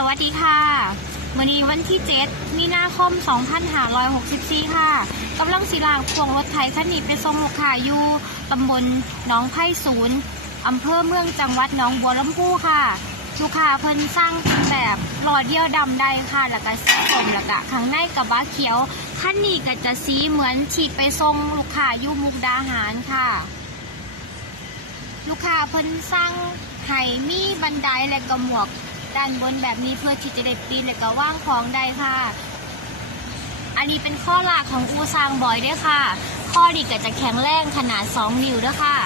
สวัสดีค่ะวันนี้วันที่ 7 มีนาคม 2564 ค่ะกำลังศิลางพวงรถไถคันนี้ไปส่งลูกค้าอยู่ตำบลหนองไผ่ศูนย์อำเภอเมืองจังหวัดหนองบัวลำพูค่ะลูกค้าเพิ่นสร้างเป็นแบบหลอดเดียวดำได้ค่ะ แล้วก็สีส้มแล้วก็ข้างในกับบ้าเขียวคันนี้ก็จะสีเหมือนฉีดไปส่งลูกค้าอยู่มุกดาหารค่ะ ลูกค้าเพิ่นสร้างให้มีบันไดและก็หมวก ด้านบนแบบนี้เพื่อที่จะได้ปีนและก็ว่างของได้ค่ะ อันนี้เป็นข้อหลักของอูซางบอยด้วยค่ะ ข้อดีก็จะแข็งแรงขนาด 2 นิ้วด้วยค่ะ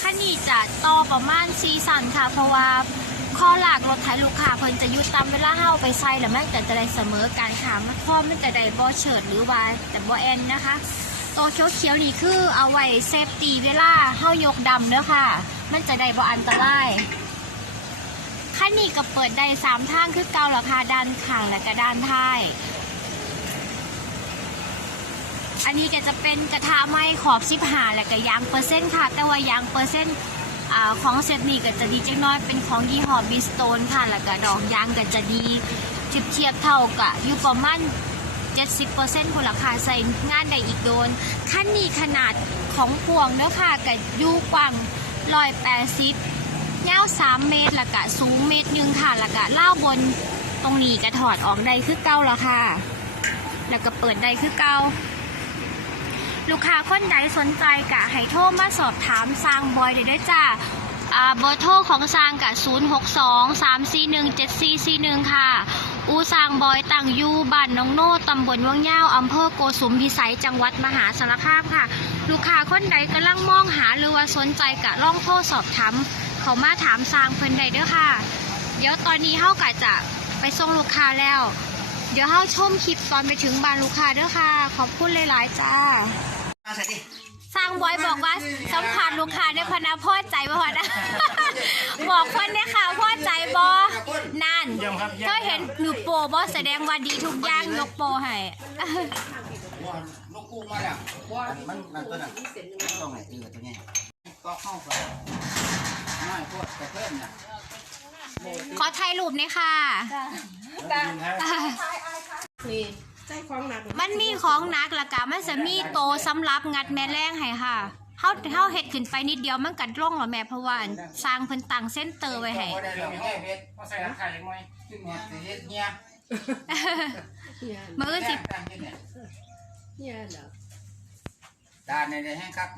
คันนี้จะต่อประมาณซีสันค่ะ เพราะว่าข้อหลักรถไถลูกค้าเพิ่นจะยุดตามเวลาเฮาไปใส่แล้วมันก็จะได้เสมอกันค่ะมันข้อมันจะได้บ่เฉิดหรือว่าแต่บ่แอนนะคะตัวเขียวๆนี่คือเอาไว้เซฟตีเวลาเฮายกดำเด้อค่ะ มันจะได้บ่อันตราย คันนี้ก็เปิดได้สามทางคือเการาคาด้านข้างและก็ด้านท้ายอันนี้ก็จะเป็นกระทะไม้ขอบสิบหาและก็ยางเปอร์เซ็นต์ค่ะ แต่ว่ายางเปอร์เซ็นต์ของเซตนี้ก็จะดีจังน้อยเป็นของยี่ห้อบิสโตนค่ะ แล้วก็ดอกยางก็จะดีจิบเทียบเท่ากับอยู่ประมาณ70%คุณราคาใส่งานได้อีกโดนขั้นนี้ขนาดของพวงเนื้อค่ะกับยูกว้างร้อ ยแปดสิบยาวสามเมตรแล้วก็สูงเมตรหนึ่งค่ะแล้วก็เล่าบนตรงนี้ก็ถอดออกได้คือเก้าแล้วค่ะ แล้วก็เปิดได้คือเก้าลูกค้าคนใดสนใจกะให้โทรมาสอบถามสร้างบอยได้ด้วยจ้าอ่าเบอร์โทรของสร้างกะ 0 6 2 3 4 1 7 4 4 1 ค่ะ อูสร้างบอยตังยูบ้านน้องโน่ตำบลวังยาวอำเภอโกสุมพิสัยจังหวัดมหาสารคามค่ะ ลูกค้าคนใดกำลังมองหาหรือว่าสนใจกะล่องโทรสอบถาม เขามาถามสร้างเพิ่นได้เด้อค่ะ เดี๋ยวตอนนี้เฮากะจะไปส่งลูกค้าแล้ว เดี๋ยวเฮาชมคลิปตอนไปถึงบ้านลูกค้าเด้อค่ะ ขอบคุณหลายๆจ้า มาใส่ดิ สร้างบอยบอกว่าสัมผัสลูกค้าได้พนะพ่อใจบ่พอนะ บอกคนเนี่ยค่ะพ่อใจบอนั่นเยี่ยมครับเยี่ยม เธอเห็นหนูโปรบอแสดงว่าดีทุกอย่างยกโปรให้ ลูกกูมาแล้วมันมันตัวนั้นต้องไหนเออตัวนี้ก็เข้าไป น้อยพวกแต่เพิ่มน่ะขอถ่ายรูปหน่อยค่ะ นี่ใจของหนักมันมีของหนักและกะมันจะมีโตสำหรับงัดแม่แรงให้ค่ะเฮาเฮาเฮ็ดขึ้นไปนิดเดียวมันกัดร่องหรอแม่เพราะว่าอันสร้างเพิ่นตั้งเส้นเตอร์ไว้ให้ได้เลยไม่ได้เพชรก็ใส่ราคาอย่างไรขึ้นเนี่ยสิเฮ็ดเนี่ยเนี่ยมือสิตั้งขึ้นเนี่ยเนี่ยเหรอ ตาในในแห้งครับ